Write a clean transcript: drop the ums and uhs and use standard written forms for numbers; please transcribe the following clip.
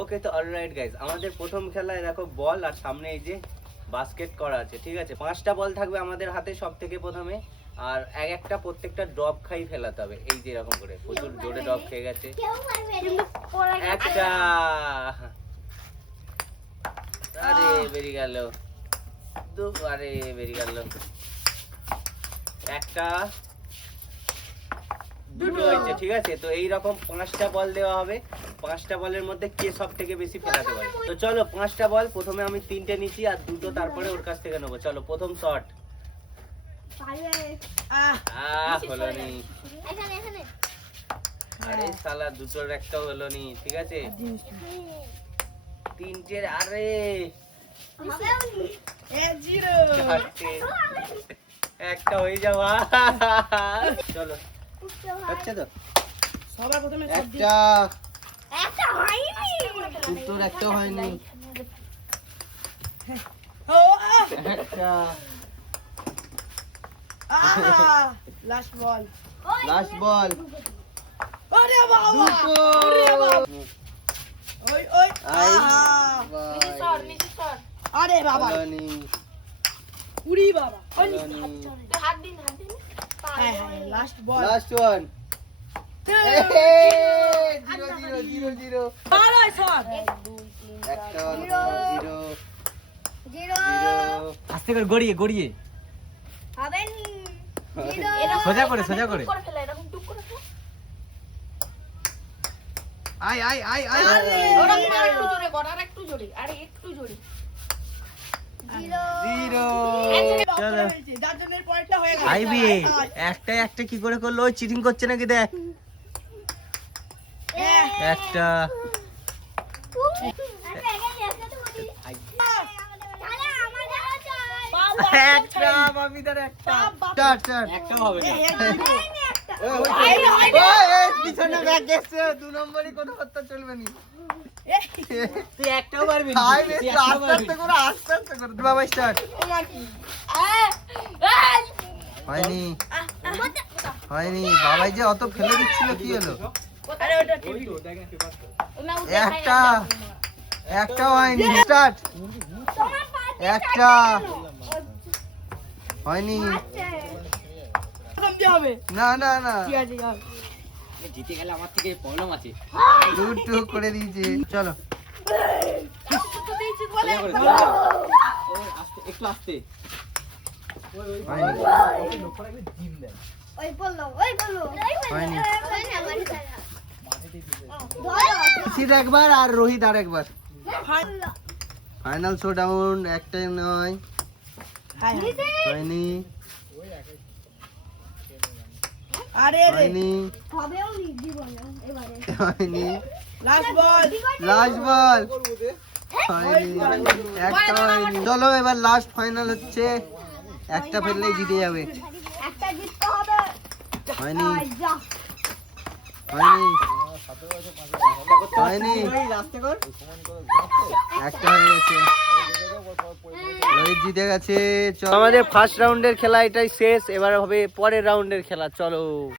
ওকে, তো alright guys, আমাদের প্রথম খেলায় দেখো বল আর সামনে এই যে বাস্কেট করা আছে, ঠিক আছে। 5টা বল থাকবে আমাদের হাতে সব থেকে প্রথমে, আর একটা প্রত্যেকটা ড্রপ খাই ফেলাতে হবে, এই যে এরকম করে। প্রচুর জোরে ড্রপ খেয়ে গেছে একটা। আরে বেরিয়ে গেল, আরে বেরিয়ে গেল একটা, দুটো হয়েছে, ঠিক আছে। তো এইরকম 5টা বল দেওয়া হবে, 5টা বলের মধ্যে কে সব থেকে বেশি ফেলাতে পারে। তো চলো 5টা বল, প্রথমে আমি 3টে নিচ্ছি আর 2টো তারপরে ওর কাছ থেকে নেবো। চলো প্রথম শট। হলো নি, আরে শালা দুটোর একটাও হলো নি, ঠিক আছে। 3টে, আরে একটা হয়ে যাওয়া। চলো আচ্ছা, তো সবার প্রথমে একটা দুটোর একটাও হয়নি, একটা লাস্ট বল, লাস্ট বল, আরে বাবা, দুটো। ওই ওই আই নিচে সর আরে বাবা, হয়নি, উড়ি বাবা, হয়নি। হাত দিন হ্যাঁ হ্যাঁ লাস্ট বল, লাস্ট ওয়ান। 0-0-0-0 আরে সর একটা 0-0 আস্তে করে গড়িয়ে গড়িয়ে হবেন সোজা করে সোজা করে ফেলা, এরকম টুক করে ফেলা। আয় আয় আয় আয় ওরা একটু জোরে কর, আর একটু জোরে, আরে একটু জোরে। 0। চলো যার জন্য পয়েন্টটা হয়ে গেল। আইবি একটা একটা কি করে করলো, ওই চিটিং করছে নাকি দেখ। একটা একটা মামিদার একটা স্টার্ট স্টার্ট। একটাও হবে না। পিছনে ব্যাক গেছে, 2 নম্বরই কোনো কথা চলবে না। তুই একটাও পারবি না। হাই বেশ, আস্তে আস্তে করে আস্তে আস্তে করে বাবা। স্টার্ট। হয়নি হয়নি, বাবাই যে অত ফেলে দিচ্ছিল, কি হলো? আরে ওটা টিভি একটা একটাও হয়নি। স্টার্ট। একটা হয়নি, প্রথম দিয়ে হবে, না না না, ঠিক আছে যাও। জিতে গেলে আমার থেকে প্রবলেম আছে। দুটো করে দিয়েছে। চলো সোজা করে, সোজা করে। ওই আস্তে, একটু আস্তে। হয়নি ওই বললো হয়নি। ধরো সিদ একবার আর রোহিত আর একবার। Final, final show down. একটাই নয়, হ্যাঁ হয়নি আরে রে হয়নি হবেও নি জীবনে এবারে। হয়নি। লাস্ট বল, লাস্ট বল হয়নি, একটা হয়নি। চলো এবার লাস্ট ফাইনাল হচ্ছে, একটা ফেললেই জিতে যাবে। একটা জিততে হবে। হয়নি যা হয়নি হয়নি, ওই আস্তে কর। একটা হয়ে গেছে, রোহিত জিতে গেছে। আমাদের ফার্স্ট রাউন্ডের খেলা এটাই শেষ, এবার হবে পরের রাউন্ডের খেলা। চলো।